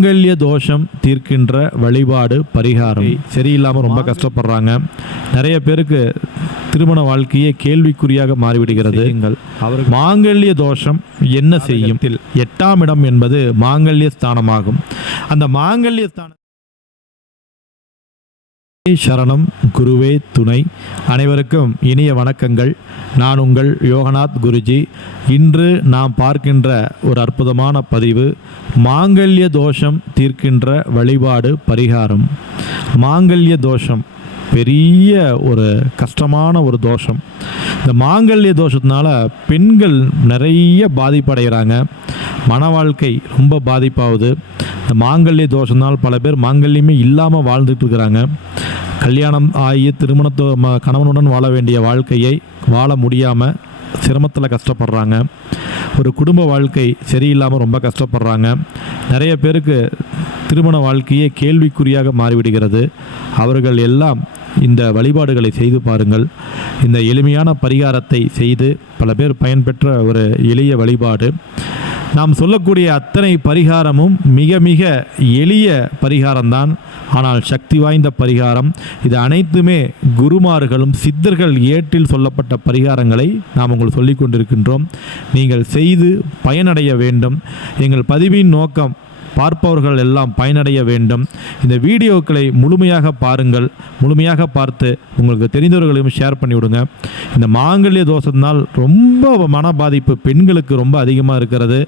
மாங்கல்ய தோஷம் தீர்க்கின்ற வழிபாடு பரிகாரம். சரியில்லாமல் ரொம்ப கஷ்டப்படுறாங்க. நிறைய பேருக்கு திருமண வாழ்க்கையே கேள்விக்குறியாக மாறிவிடுகிறது. மாங்கல்ய தோஷம் என்ன செய்யும்? எட்டாம் இடம் என்பது மாங்கல்ய ஸ்தானமாகும். அந்த மாங்கல்ய ஸ்தானம் சரணம் குருவே துணை. அனைவருக்கும் இனிய வணக்கங்கள். நான் உங்கள் யோகநாத் குருஜி. இன்று நாம் பார்க்கின்ற ஒரு அற்புதமான பதிவு மாங்கல்ய தோஷம் தீர்க்கின்ற வழிபாடு பரிகாரம். மாங்கல்ய தோஷம் பெரிய ஒரு கஷ்டமான ஒரு தோஷம். இந்த மாங்கல்ய தோஷத்தினால பெண்கள் நிறைய பாதிப்படைகிறாங்க. மன வாழ்க்கை ரொம்ப பாதிப்பாகுது. இந்த மாங்கல்ய தோஷம்னால் பல பேர் மாங்கல்யமே இல்லாமல் வாழ்ந்துட்டு இருக்கிறாங்க. கல்யாணம் ஆகி திருமணத்தோ ம- கணவனுடன் வாழ வேண்டிய வாழ்க்கையை வாழ முடியாமல் சிரமத்தில் கஷ்டப்படுறாங்க. ஒரு குடும்ப வாழ்க்கை சரியில்லாமல் ரொம்ப கஷ்டப்படுறாங்க. நிறைய பேருக்கு திருமண வாழ்க்கையே கேள்விக்குறியாக மாறிவிடுகிறது. அவர்கள் எல்லாம் இந்த வழிபாடுகளை செய்து பாருங்கள். இந்த எளிமையான பரிகாரத்தை செய்து பல பேர் பயன்பெற்ற ஒரு எளிய வழிபாடு. நாம் சொல்லக்கூடிய அத்தனை பரிகாரமும் மிக மிக எளிய பரிகாரம்தான். ஆனால் சக்தி வாய்ந்த பரிகாரம். இது அனைத்துமே குருமார்களும் சித்தர்கள் ஏற்றில் சொல்லப்பட்ட பரிகாரங்களை நாம் உங்களுக்கு சொல்லிக் கொண்டிருக்கின்றோம். நீங்கள் செய்து பயனடைய வேண்டும். எங்கள் பதிவின் நோக்கம் பார்ப்பவர்கள் எல்லாம் பயனடைய வேண்டும். இந்த வீடியோக்களை முழுமையாக பாருங்கள். முழுமையாக பார்த்து உங்களுக்கு தெரிந்தவர்களையும் ஷேர் பண்ணி விடுங்க இந்த மாங்கல்ய தோஷத்தினால் ரொம்ப மன பாதிப்பு பெண்களுக்கு ரொம்ப அதிகமாக இருக்கிறது.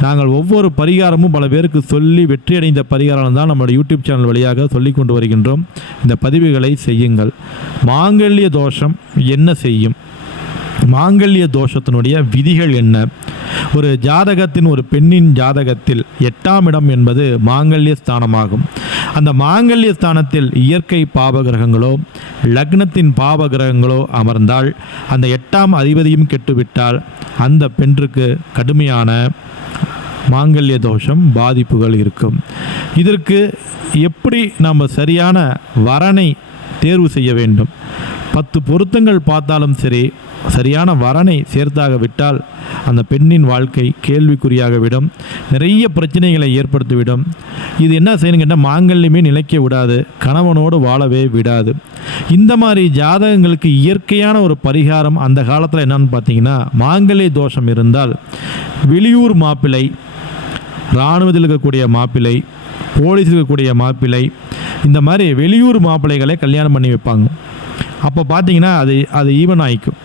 நாங்கள் ஒவ்வொரு பரிகாரமும் பல பேருக்கு சொல்லி வெற்றியடைந்த பரிகாரம் தான் நம்மளோட யூடியூப் சேனல் வழியாக சொல்லி கொண்டு வருகின்றோம். இந்த பதிவுகளை செய்யுங்கள். மாங்கல்ய தோஷம் என்ன செய்யும்? மாங்கல்ய தோஷத்தினுடைய விதிகள் என்ன? ஒரு ஜாதகத்தின் ஒரு பெண்ணின் ஜாதகத்தில் எட்டாம் இடம் என்பது மாங்கல்ய ஸ்தானமாகும். அந்த மாங்கல்ய ஸ்தானத்தில் இயற்கை பாவகிரகங்களோ லக்னத்தின் பாவகிரகங்களோ அமர்ந்தால் அந்த எட்டாம் அதிபதியும் கெட்டுவிட்டால் அந்த பெண்ணுக்கு கடுமையான மாங்கல்ய தோஷம் பாதிப்புகள் இருக்கும். இதற்கு எப்படி நம்ம சரியான வரனை தேர்வு செய்ய வேண்டும்? பத்து பொருத்தங்கள் பார்த்தாலும் சரி சரியான வரனை சேர்த்தாக விட்டால் அந்த பெண்ணின் வாழ்க்கை கேள்விக்குறியாக விடும் நிறைய பிரச்சனைகளை ஏற்படுத்திவிடும். இது என்ன செய்யணும் கேட்டால் மாங்கல்யமே நிலைக்க விடாது கணவனோடு வாழவே விடாது. இந்த மாதிரி ஜாதகங்களுக்கு இயற்கையான ஒரு பரிகாரம் அந்த காலத்தில் என்னன்னு பார்த்தீங்கன்னா மாங்கல்ய தோஷம் இருந்தால் வெளியூர் மாப்பிள்ளை இராணுவத்தில் இருக்கக்கூடிய மாப்பிள்ளை போலீஸ் இருக்கக்கூடிய மாப்பிள்ளை இந்த மாதிரி வெளியூர் மாப்பிள்ளைகளை கல்யாணம் பண்ணி வைப்பாங்க. அப்போ பார்த்தீங்கன்னா அது அது ஈவன் ஆகிக்கும்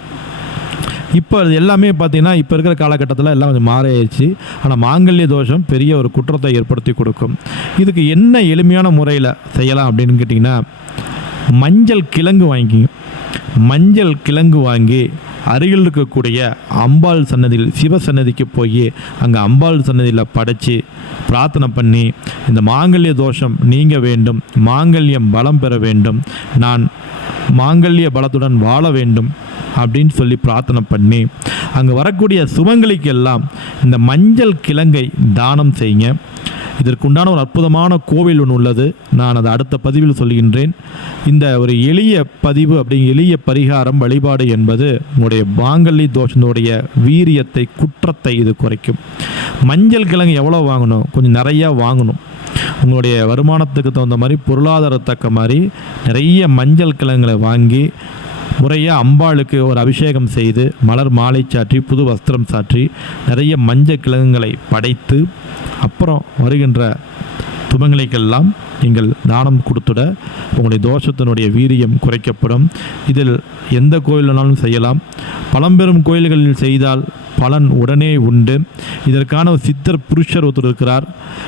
இப்போ அது எல்லாமே பார்த்தீங்கன்னா இப்போ இருக்கிற காலகட்டத்தில் எல்லாம் கொஞ்சம் மாறிடுச்சு ஆனால் மாங்கல்ய தோஷம் பெரிய ஒரு குற்றத்தை ஏற்படுத்தி கொடுக்கும். இதுக்கு என்ன எளிமையான முறையில் செய்யலாம் அப்படின்னு கேட்டிங்கன்னா மஞ்சள் கிழங்கு வாங்கிக்கிங்க. மஞ்சள் கிழங்கு வாங்கி அருகில் இருக்கக்கூடிய அம்பாள் சன்னதியில் சிவ சன்னதிக்கு போய் அங்கே அம்பாள் சன்னதியில் படைச்சி பிரார்த்தனை பண்ணி இந்த மாங்கல்ய தோஷம் நீங்க வேண்டும் மாங்கல்யம் பலம் பெற வேண்டும். நான் மாங்கல்ய பலத்துடன் வாழ வேண்டும் அப்படின்னு சொல்லி பிரார்த்தனை பண்ணி அங்கே வரக்கூடிய சுமங்கலிக்கெல்லாம் இந்த மஞ்சள் கிழங்கை தானம் செய்யுங்க. இதற்குண்டான ஒரு அற்புதமான கோவில் ஒன்று உள்ளது. நான் அதை அடுத்த பதிவில் சொல்கின்றேன். இந்த ஒரு எளிய பதிவு அப்படி எளிய பரிகாரம் வழிபாடு என்பது உங்களுடைய மாங்கல்ய தோஷத்தினுடைய வீரியத்தை குற்றத்தை இது குறைக்கும். மஞ்சள் கிழங்கு எவ்வளோ வாங்கணும்? கொஞ்சம் நிறையா வாங்கணும். உங்களுடைய வருமானத்துக்கு தகுந்த மாதிரி பொருளாதாரத்தக்க மாதிரி நிறைய மஞ்சள் கிழங்குகளை வாங்கி முறையாக அம்பாளுக்கு ஒரு அபிஷேகம் செய்து மலர் மாலை சாற்றி புது வஸ்திரம் சாற்றி நிறைய மஞ்சள் கிழங்குகளை படைத்து அப்புறம் வருகின்ற துமங்களுக்கெல்லாம் நீங்கள் தானம் கொடுத்துட உங்களுடைய தோஷத்தினுடைய வீரியம் குறைக்கப்படும். இதில் எந்த கோயில் வேணாலும் செய்யலாம். பழம்பெரும் கோயில்களில் செய்தால் பலன் உடனே உண்டு. இதற்கான ஒரு சித்தர் புருஷர் ஒருத்தர் இருக்கிறார்.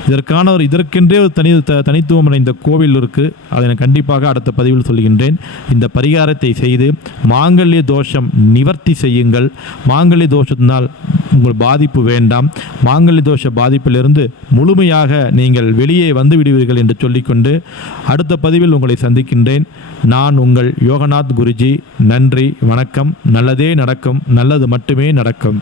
இதற்கான ஒரு இதற்கென்றே ஒரு தனி த- தனித்துவம் இந்த கோவில் இருக்குது அதை நான் கண்டிப்பாக அடுத்த பதிவில் சொல்கின்றேன். இந்த பரிகாரத்தை செய்து மாங்கல்ய தோஷம் நிவர்த்தி செய்யுங்கள். மாங்கல்ய தோஷத்தினால் உங்கள் பாதிப்பு வேண்டாம். மாங்கல்ய தோஷ பாதிப்பிலிருந்து முழுமையாக நீங்கள் வெளியே வந்து விடுவீர்கள் என்று சொல்லிக்கொண்டு அடுத்த பதிவில் உங்களை சந்திக்கின்றேன். நான் உங்கள் யோகநாத் குருஜி. நன்றி வணக்கம். நல்லதே நடக்கும். நல்லது மட்டுமே நடக்கும்.